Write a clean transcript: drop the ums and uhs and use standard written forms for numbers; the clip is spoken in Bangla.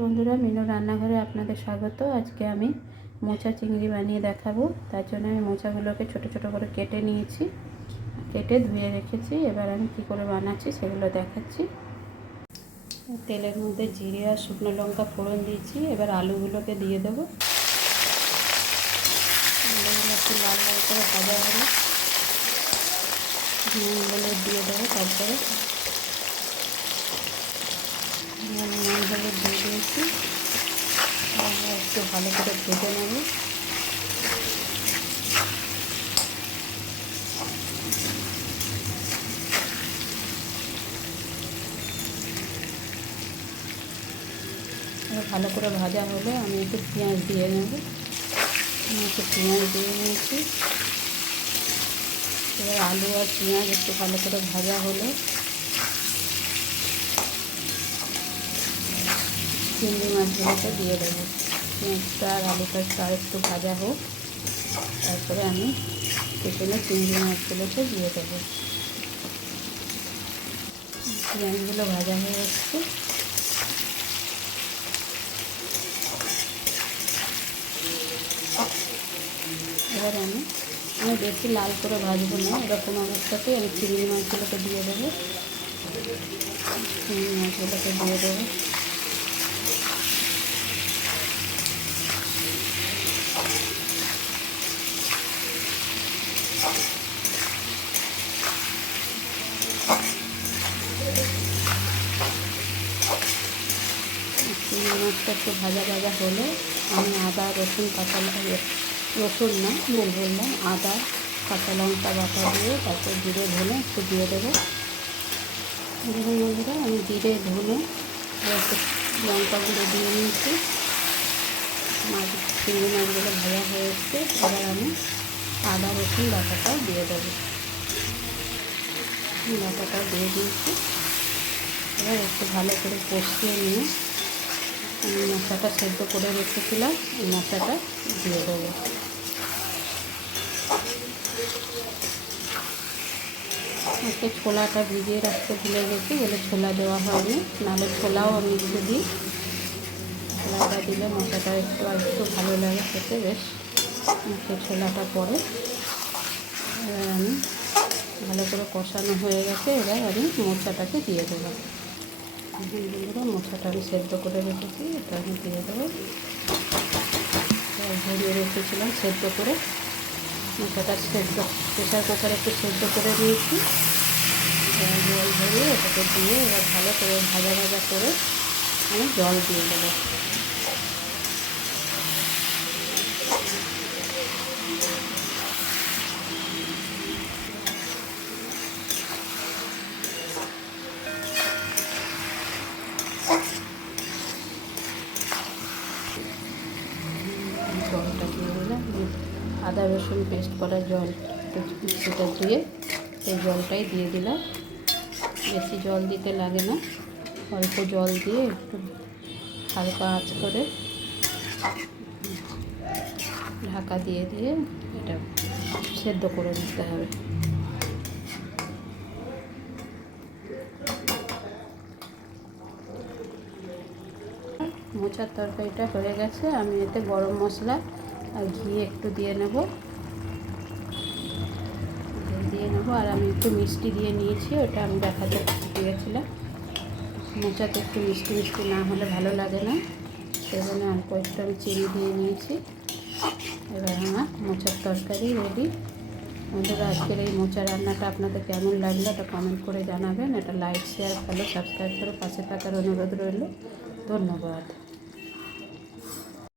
বন্ধুরা, মিনু রান্নাঘরে আপনাদের স্বাগত। আজকে আমি মোচা চিংড়ি বানিয়ে দেখাবো। তার জন্য আমি মোচাগুলোকে ছোট ছোট করে কেটে নিয়েছি, কেটে ধুয়ে রেখেছি। এবার আমি কি করে বানাচ্ছি সেগুলো দেখাচ্ছি। তেলের মধ্যে জিরে আর শুকনো লঙ্কা ফোড়ন দিয়েছি। এবার আলুগুলোকে দিয়ে দেবো। আলুগুলো একটু লাল লাল করে ভাজা হলে নুন হলুদ দিয়ে দেবো। তারপরে নুন হলুদ দিয়ে দিয়েছি। একটু ভালো করে ভেজে নেব। ভালো করে ভাজা হলে আমি একটু পেঁয়াজ দিয়ে নেব। আমি একটু পেঁয়াজ দিয়ে নিয়েছি। এবার আলু আর পেঁয়াজ একটু ভালো করে ভাজা হলে চিংড়ি মাছগুলোকে দিয়ে দেবো। পেঁয়াজটা আর আলুটা একটু ভাজা হোক, তারপরে আমি পেছনে চিংড়ি মাছগুলোকে দিয়ে দেবো। পেঁয়াজগুলো ভাজা হয়ে যাচ্ছে। এবার আমি বেশি লাল করে ভাজবো না। এরকম অবস্থাতেই আমি চিংড়ি মাছগুলোকে দিয়ে দেবো। চিংড়ি মাছগুলোকে দিয়ে দেবো। চিংড়ি মাছটা একটু ভাজা ভাজা হলে আমি আদা রসুন কাঁচা রসুন না ভুল বললাম, আদা কাঁচা লঙ্কা বাটা দিয়ে তারপর জিরে ধনে একটু দিয়ে দেবো। দেখুন বন্ধুরা, আমি জিরে ধনে একটু লঙ্কা গুঁড়ো দিয়ে নিয়েছি। চিংড়ি মাছগুলো ভাজা হয়ে এসছে। এবার আমি আদা রসুন বাটাটাও দিয়ে দেবো। বাটাটাও দিয়ে দিয়েছি। এবার একটু ভালো করে কষিয়ে নিয়ে আমি মশলাটা সেদ্ধ করে রেখেছিলাম, এই মশলাটা দিয়ে দেবো। আজকে ছোলাটা ভিজিয়ে রাখতে ভুলে গেছি বলে ছোলা দেওয়া হয়নি, নাহলে ছোলাও আমি একটু দিই। ছোলাটা দিলে মশলাটা একটু ভালো লাগে খেতে বেশ। ছোলাটা পরে আমি ভালো করে কষানো হয়ে গেছে। এবার আমি মোচাটাকে দিয়ে দেবো। মোচাটা আমি সেদ্ধ করে রেখেছি, এটা আমি দিয়ে দেবো। ঝরিয়ে রেখেছিলাম সেদ্ধ করে। মোচাটা সেদ্ধ প্রেশার কুকারে একটু সেদ্ধ করে নিয়েছি। জল ধরিয়ে এটাকে দিয়ে এবার ভালো করে ভাজা ভাজা করে আমি জল দিয়ে দেবো। জলটা দিয়ে দিলাম। আদা রসুন পেস্ট করা জল সেটা দিয়ে সেই জলটাই দিয়ে দিলাম। বেশি জল দিতে লাগে না, অল্প জল দিয়ে একটু হালকা আঁচ করে ঢাকা দিয়ে দিয়ে এটা সেদ্ধ করে নিতে হবে। মোচার তরকারিটা হয়ে গেছে। আমি এতে গরম মশলা আর ঘি একটু দিয়ে নেব। আর আমি একটু মিষ্টি দিয়ে নিয়েছি, ওটা আমি দেখাতে গিয়েছিলাম। মোচাতে একটু মিষ্টি মিষ্টি না হলে ভালো লাগে না, সেজন্য অল্প একটু আমি চিনি দিয়ে নিয়েছি। এবার আমার মোচার তরকারি রেডি। বন্ধুরা, আজকের এই মোচা রান্নাটা আপনাদের কেমন লাগলো এটা কমেন্ট করে জানাবেন। এটা লাইক শেয়ার ফলো সাবস্ক্রাইব করে পাশে থাকার অনুরোধ রইল। ধন্যবাদ।